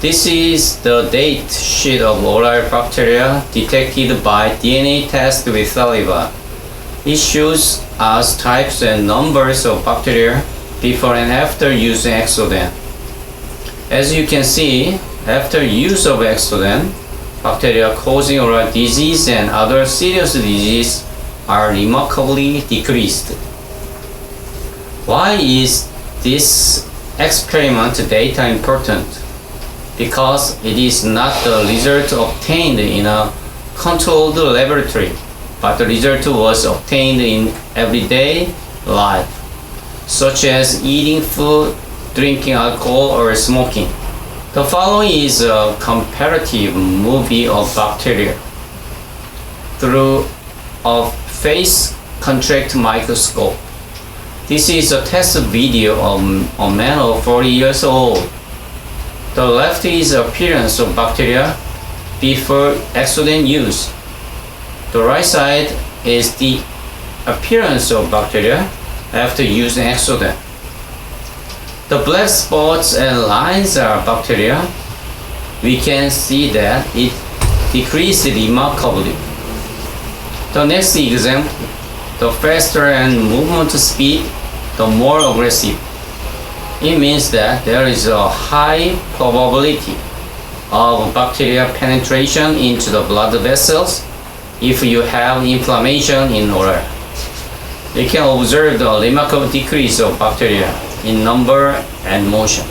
This is the date sheet of oral bacteria detected by DNA test with saliva. It shows us types and numbers of bacteria before and after using EXODEN. As you can see, after use of EXODEN, bacteria causing oral disease and other serious disease are remarkably decreased. Why is this experiment data important? Because it is not the result obtained in a controlled laboratory, but the result was obtained in everyday life, such as eating food, drinking alcohol, or smoking. The following is a comparative movie of bacteria through a phase contrast microscope. This is a test video of a man of 40 years old. The left is the appearance of bacteria before EXODEN use. The right side is the appearance of bacteria after using EXODEN. The black spots and lines are bacteria. We can see that it decreased remarkably. The next example, the faster and movement speed, the more aggressive. It means that there is a high probability of bacteria penetration into the blood vessels if you have inflammation in oral. You can observe the remarkable decrease of bacteria in number and motion.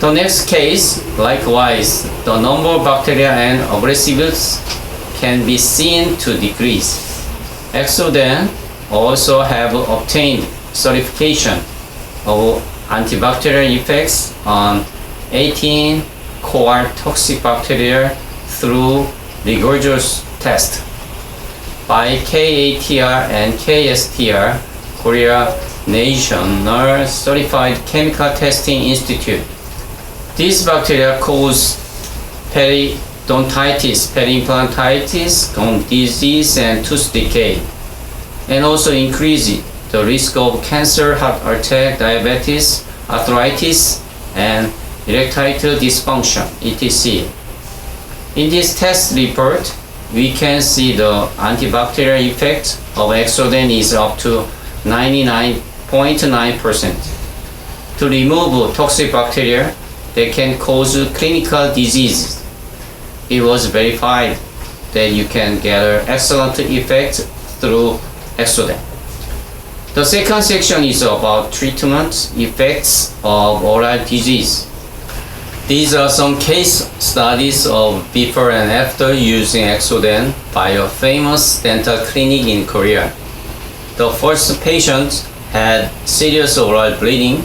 The next case, likewise, the number of bacteria and aggressiveness can be seen to decrease. EXODEN also have obtained certification of antibacterial effects on 18 core toxic bacteria through rigorous test by KATR and KSTR, Korea National Certified Chemical Testing Institute. These bacteria cause periodontitis, periimplantitis, gum disease, and tooth decay, and also increase the risk of cancer, heart attack, diabetes, arthritis, and erectile dysfunction, etc. In this test report, we can see the antibacterial effect of EXODEN is up to 99.9%. To remove toxic bacteria that can cause clinical diseases, it was verified that you can gather excellent effect through EXODEN. The second section is about treatment effects of oral disease. These are some case studies of before and after using EXODEN by a famous dental clinic in Korea. The first patient had serious oral bleeding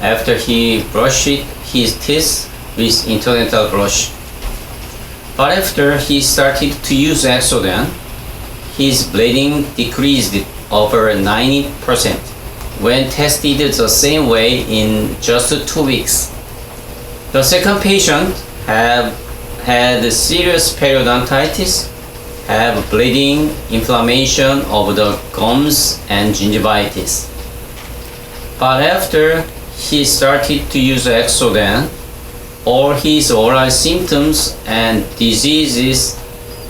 after he brushed his teeth with interdental brush. But after he started to use EXODEN, his bleeding decreased over 90% when tested the same way in just 2 weeks. The second patient had serious periodontitis, have bleeding, inflammation of the gums, and gingivitis. But after he started to use EXODEN, all his oral symptoms and diseases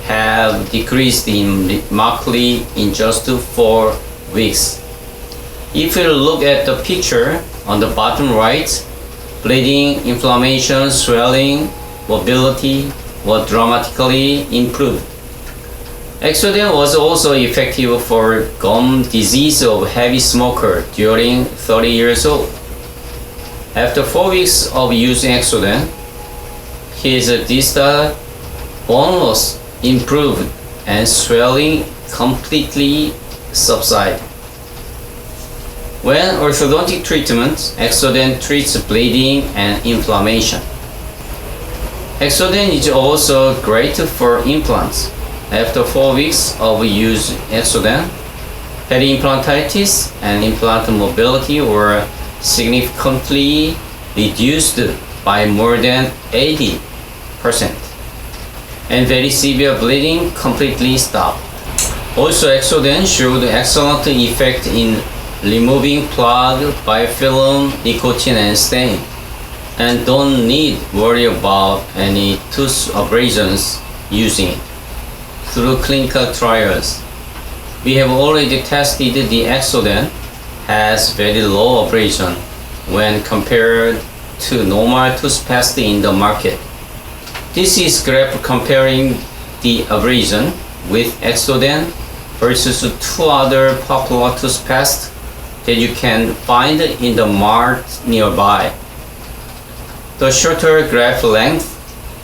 have decreased remarkably in just 4 weeks. If you look at the picture on the bottom right, bleeding, inflammation, swelling, mobility were dramatically improved. EXODEN was also effective for gum disease of heavy smoker during 30 years old. After 4 weeks of using EXODEN, his distal bone loss improved and swelling completely subsided. When orthodontic treatment, EXODEN treats bleeding and inflammation. EXODEN is also great for implants. After 4 weeks of use EXODEN, periimplantitis and implant mobility were significantly reduced by more than 80%, and very severe bleeding completely stopped. Also, EXODEN showed excellent effect in removing plaque, biofilm, nicotine, and stain. and don't need worry about any tooth abrasions using it. Through clinical trials, we have already tested the EXODEN has very low abrasion when compared to normal toothpaste in the market. This is graph comparing the abrasion with EXODEN versus two other popular toothpaste that you can find in the mart nearby. The shorter graph length,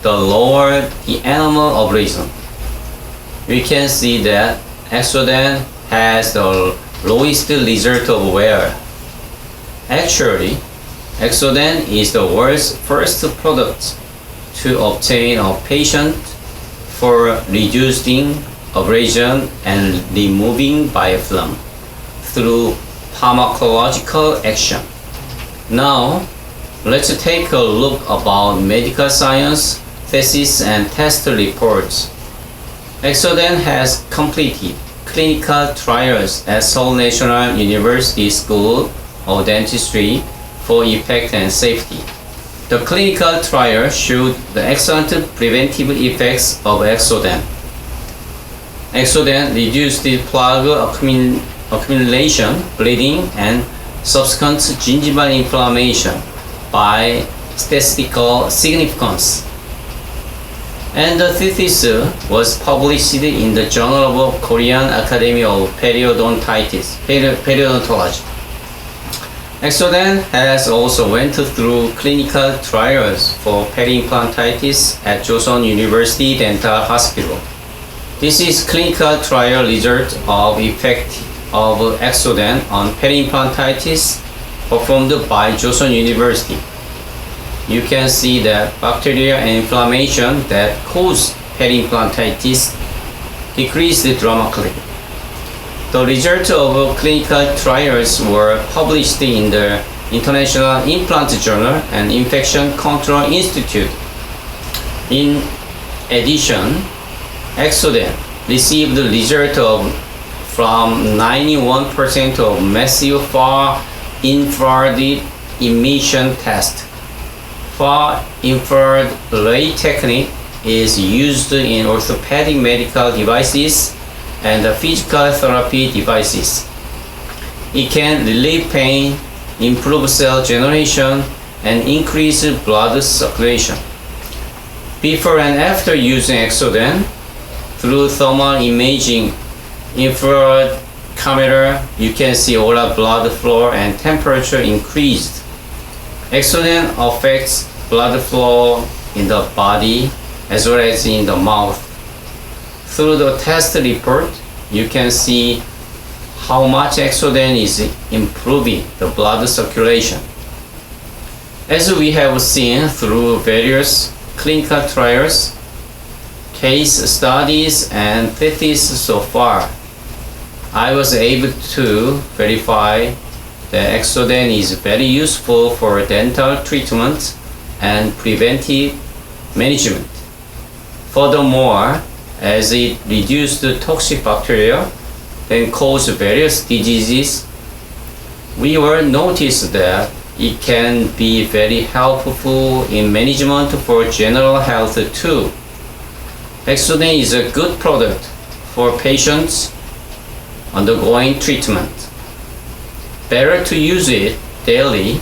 the lower the enamel abrasion. We can see that EXODEN has the lowest result of wear. Actually, EXODEN is the world's first product to obtain a patent for reducing abrasion and removing biofilm through pharmacological action. Now, let's take a look about medical science, thesis and test reports. EXODEN has completed clinical trials at Seoul National University School of Dentistry for effect and safety. The clinical trial showed the excellent preventive effects of EXODEN. EXODEN reduced the plaque accumulation, bleeding, and subsequent gingival inflammation by statistical significance. And the thesis was published in the Journal of Korean Academy of Periodontology. EXODEN has also went through clinical trials for peri-implantitis at Joseon University Dental Hospital. This is clinical trial result of effect of EXODEN on peri-implantitis performed by Joseon University. You can see that bacteria and inflammation that cause peri-implantitis decreased dramatically. The results of clinical trials were published in the International Implant Journal and Infection Control Institute. In addition, EXODEN received the result of from 91% of massive far infrared emission test. Far infrared ray technique is used in orthopedic medical devices and physical therapy devices. It can relieve pain, improve cell generation, and increase blood circulation. Before and after using EXODEN, through thermal imaging infrared camera, you can see oral blood flow and temperature increased. EXODEN affects blood flow in the body as well as in the mouth. Through the test report, you can see how much EXODEN is improving the blood circulation. As we have seen through various clinical trials, case studies and theses so far, I was able to verify that EXODEN is very useful for dental treatment and preventive management. Furthermore, as it reduced toxic bacteria and caused various diseases, we were noticed that it can be very helpful in management for general health too. EXODEN is a good product for patients undergoing treatment. Better to use it daily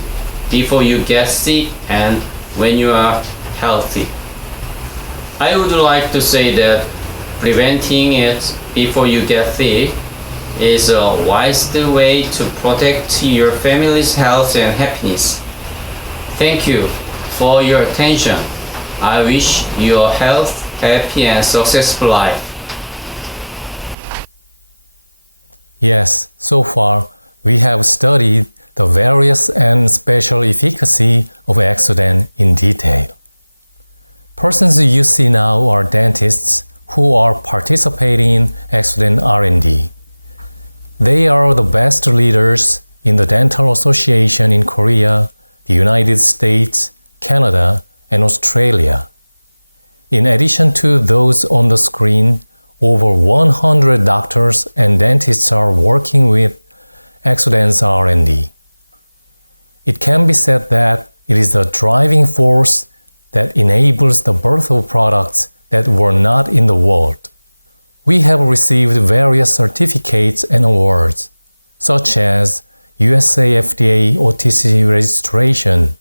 before you get sick and when you are healthy. I would like to say that preventing it before you get sick is a wise way to protect your family's health and happiness. Thank you for your attention. I wish you a healthy, happy and successful life. Yes, so far we have studied the various and special efficacy of EXODEN in detail. Persons you see now are dentists who are participating in EXODEN R&D. They are the best leaders in the Dental Association in Korea, the United States, Canada, and Australia. In addition to those on the screen, over 100 doctors and dentists are working with EXODEN's R&D. It can be said that It is the driving force that enables the birth of products that were not in the world. We have received various certificates and awards, such as USA FDA OTC registration,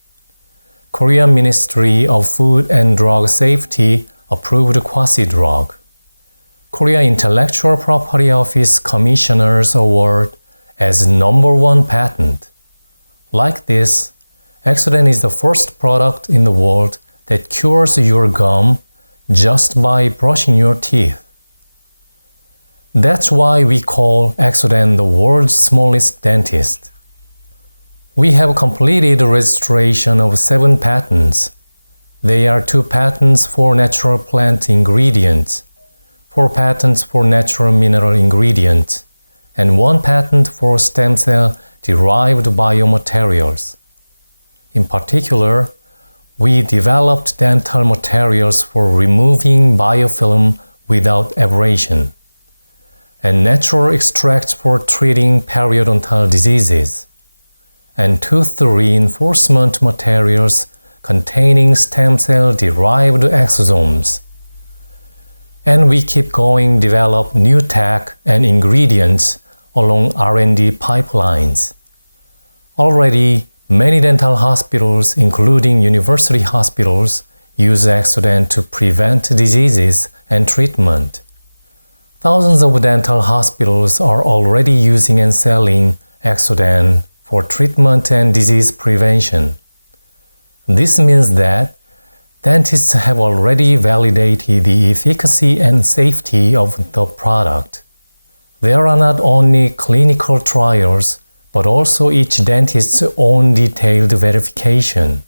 Korean Ministry of Food and Drug Safety approved quasi-drug, Korea Intellectual Property Office Commissioner's Award as #1 patent. Like this, EXODEN is the first product in the world that cures your gum just by brushing your teeth. That's why we call EXODEN the world's smallest dentist. We have completed the registration of 7 patents. They are 2 patents for natural plant ingredients, 4 patents for natural mineral ingredients, and 1 patent for stem cell-derived biomaterials. In particular, we developed dental materials for removing biofilm without abrasion, and natural extracts for treating periodontal diseases, and tooth reinforcement materials containing stem cell-derived exosomes. And we keep going develop new tech and ingredients along R&D pipelines. Already, many dental hospitals, including university hospitals, use EXODEN to prevent diseases and treatment. Thousands of dental hospitals are already using and selling EXODEN for treatment and disease prevention. This means that dentists have already validated the efficacy and safety of the product. There are not only clinical trials, but also each dentist's own detailed verification.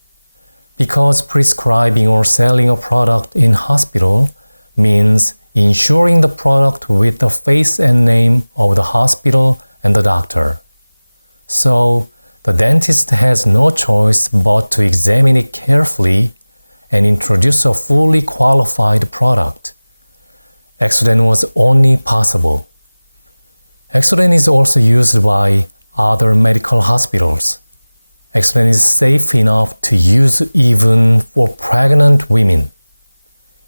Because prescribing or selling a product in hospital means insuring the product with the face and name of the hospital and the doctor. So, the dentist has no choice but to examine it carefully and introduce a fully qualified product. EXODEN was only possible. EXODEN is also used by other medical hospitals. EXODEN is safe enough to use even for pregnant women,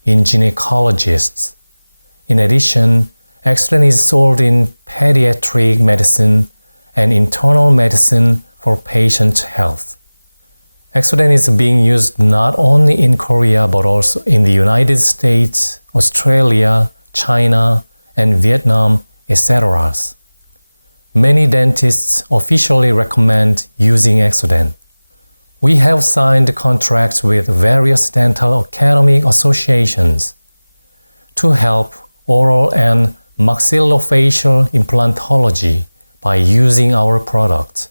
in gynecologists. In addition, EXODEN is sold in pediatric medicine and internal medicine for patient health. EXODEN is being used not only in Korea but also in the United States, Australia, China, and Vietnam, etc. Many dentists officially recommend using EXODEN. We have signed contracts with various dental academic associations to help oral and maxillofacial implantology by using our products.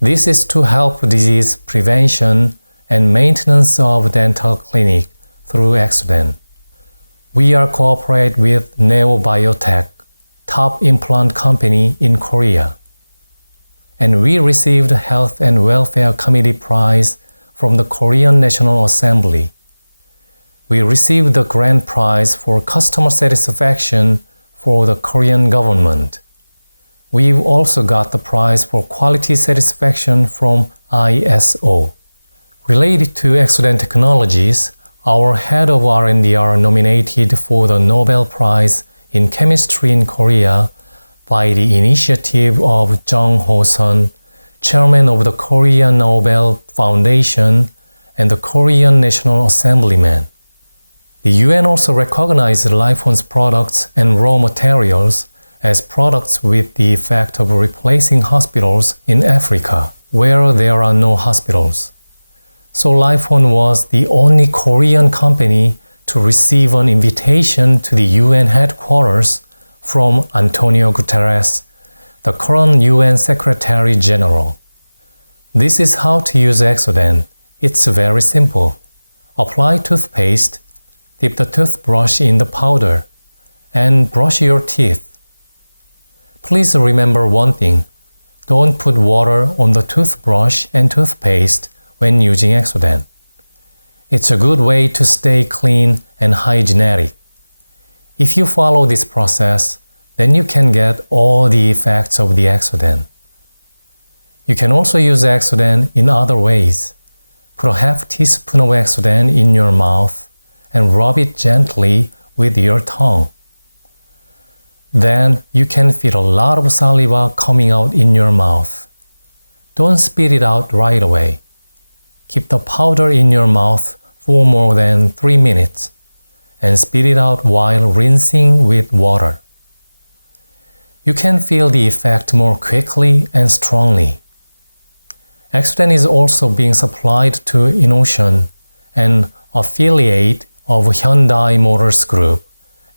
This is to help disease prevention and maintenance of dental clinic through EXODEN. We are cooperate with Neobiotech, top implant company in Korea. And we received Health and Welfare Committee Prize from the Korean National Assembly. We received the grand prize for customer satisfaction for the Korean government. We've also got the prize for quality satisfaction from ISO. Related to EXODEN technologies, our head of R&D are nominated for the Nobel Prize in Chemistry in Korea by the initiative of Jung Ho-sun, chairman of the Korean Nobel Foundation and the Korean National Assemblyman. The UN also recognized LifeOne's products and raw materials as products with the effect of replacing hospitals in Africa, where there are no hospitals. So LifeOne was the only Korean company to receive an invitation to the UN headquarters from Antonio Guterres, the current UN Secretary General. This is how to use EXODEN. It's very simple. Apply toothpaste, dip the toothbrush in the powder, and brush your teeth. Please remember one thing. Don't put water on the toothbrush and toothpaste when using EXODEN. It's a good way to stay clean and hygienic. If you follow this process, then you can get all the effects of the EXODEN. You can also use EXODEN in other ways. Put a half teaspoon of EXODEN in your mouth and rub it gently with your tongue. Then you can feel a lot of saliva coming out in your mouth. Don't spit it out right away. Keep the powder in your mouth for more than 3 minutes and spit it out while rinsing with water. You can feel the effect more quickly and strongly. EXODEN is also being supplied to EXODEN, an affiliate of Hyundai Motors Group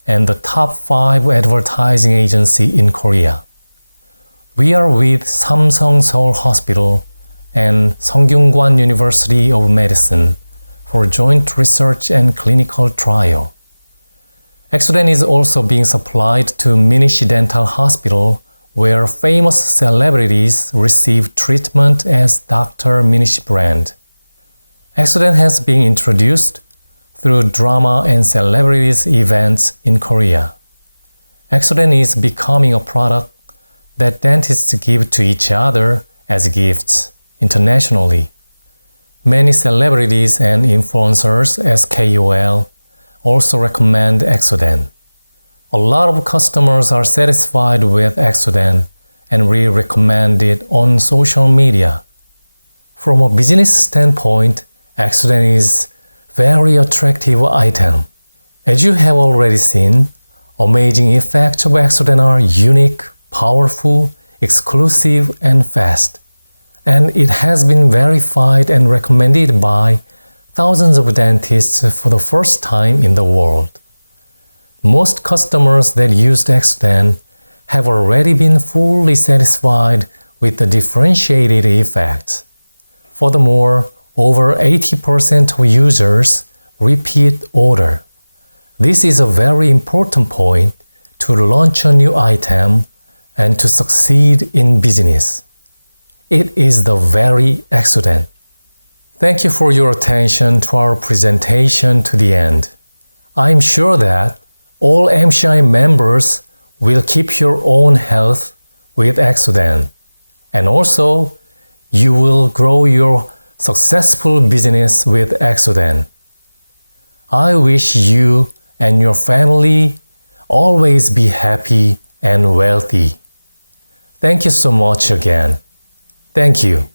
and the top 5 advertising agency in Korea. We are with Samsung Seoul Hospital and Seongkyungkwan University of Medicine for joint research and clinical trial. EXODEN is also being supplied to Minish Dental Hospital, where famous celebrities receive treatment as Dr. Minish brand. EXODEN has been introduced through drama and celebrities events in Korea. EXODEN is becoming a product that dentists give to each other as gifts internationally. Many celebrities and influencers as KOL also recommend EXODEN. A lot of customers are satisfied with EXODEN and we recommend it on social media. From a business standpoint, EXODEN is very attractive item. As you have already seen, amazing effects of EXODEN are unique, powerful, exclusive, and fast. And it has been verified and recommended by thousands of dentists for the first time in the world. Most customers that used EXODEN have already been fully satisfied with the differentiated effects. Furthermore, over 80% of users repeat order. This is a very important point to launch a new item and to succeed in business. It is the very EXODEN. Thank you for your attention to our presentation to the end. I'm sure that all MCI members will keep your own health with EXODEN. And also, you will grow your successful business with EXODEN. I wish you and your family always be happy and wealthy. Thank you so much again. Thank you.